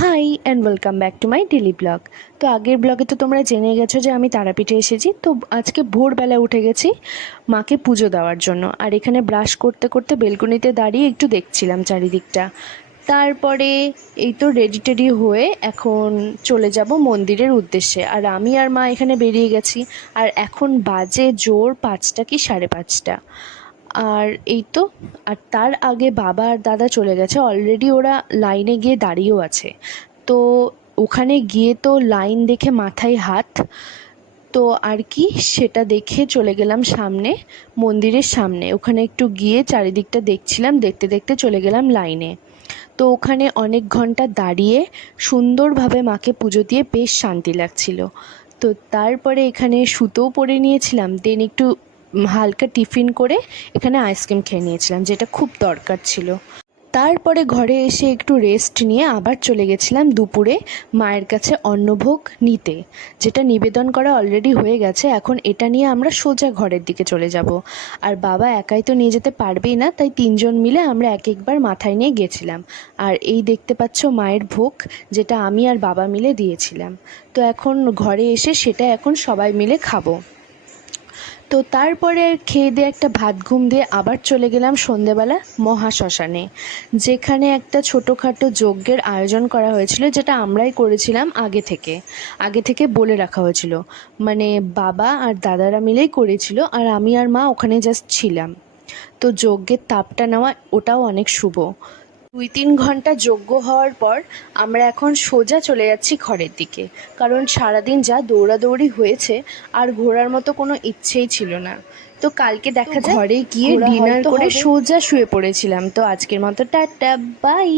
High and welcome back to my daily blog. তো আগের ব্লগে তো তোমরা জেনে গেছো যে আমি তারাপীঠে এসেছি। তো আজকে ভোরবেলা উঠে গেছি মাকে পুজো দেওয়ার জন্য। আর এখানে ব্রাশ করতে করতে বেলকনিতে দাঁড়িয়ে একটু দেখছিলাম চারিদিকটা। তারপরে এই তো রেডি টেডি হয়ে এখন চলে যাব মন্দিরের উদ্দেশ্যে। আর আমি আর মা এখানে বেরিয়ে গেছি। আর এখন বাজে জোর 5টা কি 5:30। আর এই তো, আর তার আগে বাবা আর দাদা চলে গেছে অলরেডি, ওরা লাইনে গিয়ে দাঁড়িয়েও আছে। তো ওখানে গিয়ে তো লাইন দেখে মাথায় হাত, তো আর কি সেটা দেখে চলে গেলাম সামনে, মন্দিরের সামনে। ওখানে একটু গিয়ে চারিদিকটা দেখছিলাম, দেখতে দেখতে চলে গেলাম লাইনে। তো ওখানে অনেক ঘন্টা দাঁড়িয়ে সুন্দরভাবে মাকে পুজো দিয়ে বেশ শান্তি লাগছিল। তো তারপরে এখানে সুতোও পরে নিয়েছিলাম, দেন একটু হালকা টিফিন করে এখানে আইসক্রিম খেয়ে নিয়েছিলাম, যেটা খুব দরকার ছিল। তারপরে ঘরে এসে একটু রেস্ট নিয়ে আবার চলে গেছিলাম দুপুরে মায়ের কাছে অন্নভোগ নিতে, যেটা নিবেদন করা অলরেডি হয়ে গেছে। এখন এটা নিয়ে আমরা সোজা ঘরের দিকে চলে যাব। আর বাবা একাই তো নিয়ে যেতে পারবেই না, তাই 3জন মিলে আমরা এক একবার মাথায় নিয়ে গেছিলাম। আর এই দেখতে পাচ্ছ মায়ের ভোগ, যেটা আমি আর বাবা মিলে দিয়েছিলাম। তো এখন ঘরে এসে সেটা এখন সবাই মিলে খাবো। তো তারপরে খেয়ে দিয়ে একটা ভাত ঘুম দিয়ে আবার চলে গেলাম সন্ধেবেলা মহাশ্মশানে, যেখানে একটা ছোটোখাটো যজ্ঞের আয়োজন করা হয়েছিল, যেটা আমরাই করেছিলাম আগে থেকে বলে রাখা হয়েছিল। মানে বাবা আর দাদারা মিলেই করেছিল, আর আমি আর মা ওখানে জাস্ট ছিলাম। তো যজ্ঞের তাপটা নেওয়া ওটাও অনেক শুভ। 2-3 ঘন্টা যজ্ঞ হওয়ার পর আমরা এখন সোজা চলে যাচ্ছি ঘরের দিকে, কারণ সারাদিন যা দৌড়াদৌড়ি হয়েছে আর ঘোরার মতো কোনো ইচ্ছেই ছিল না। তো কালকে দেখা যায় ঘরে গিয়ে ডিনার করে সোজা শুয়ে পড়েছিলাম। তো আজকের মতো টাটা, বাই।